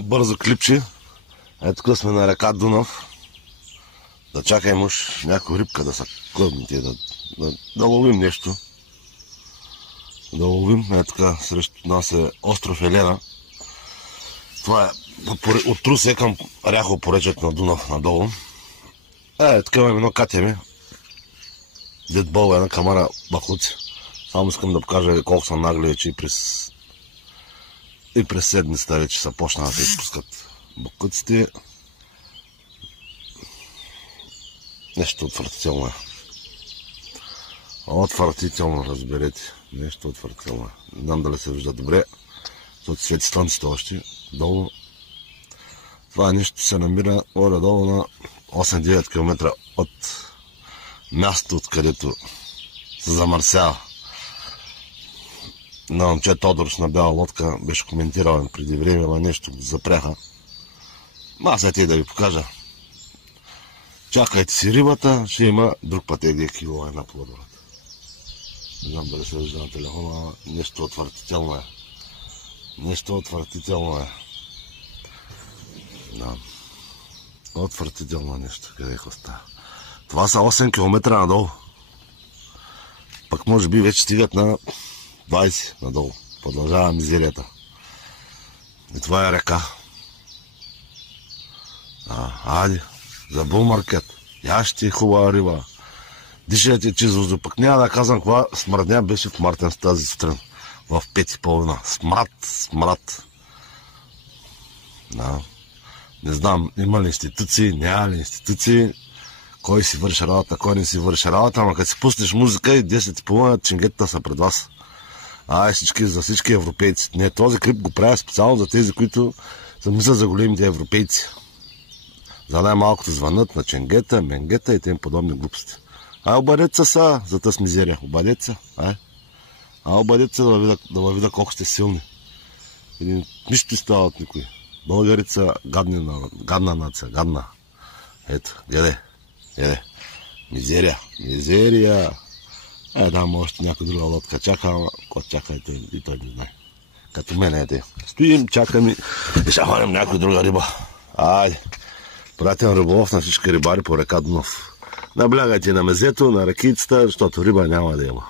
Бързо клипче. Ето тук сме на река Дунав. Да чакай уж някой рибка да са клъбнете, да ловим нещо. Да ловим. Ето така срещу нас е остров Елена. Това е от Русе към Ряхово поречието на Дунав надолу. Така имаме едно катеме. Дед Бога, една камара бахлуци. Само искам да покажа колко са нагли, че и през седмицата вече са почнали да се изпускат бакуците. Нещо отвратително е. Отвратително, разберете. Нещо отвратително е. Не знам дали се вижда добре, защото свети слънцето още долу. Това нещо се намира горе-долу на 8-9 км от място, откъдето се замърсява. На момче Тодоров на бяла лодка беше коментирал преди време, ама нещо запряха. Аз ти да ви покажа. Чакайте си рибата, ще има друг път где кило на плодората. Не знам дали се вижда на телефона, ама нещо отвратително е. Нещо отвратително е. Да. Отвратително нещо, къде остава. Това са 8 км надолу. Пък може би вече стигат на 20 надолу. Продължава мизерията. И това е река. Ади, за булмаркет. Ящи хубава риба. Дишайте чист въздух. Пък няма да казвам каква смърдня беше в Мартенс тази сутрин. В 5:30. Смрад. Да. Не знам, има ли институции, няма ли институции. Кой си върши работа, кой не си върши работа. Ама като си пуснеш музика и 10:30 ченгетата са пред вас. За всички европейци. Не, този клип го правя специално за тези, които са мислят за големите европейци. За най-малкото звънат на ченгета, менгета и тем подобни глупости. Обадете се са за тази мизерия. Обадете се. Обадете се да видя колко сте силни. Нищо не става от никой. Българите са гадна нация. Гадна. Ето, гледай. Мизерия. Дам още някой друга лодка чака, ама кой чака и той не знае. Като мен ете. Стоим, чакаме и ще хванем някой друга риба. Айде. Пратен риболов на всички рибари по река Дунав. Наблягайте на мезето, на ракицата, защото риба няма да има.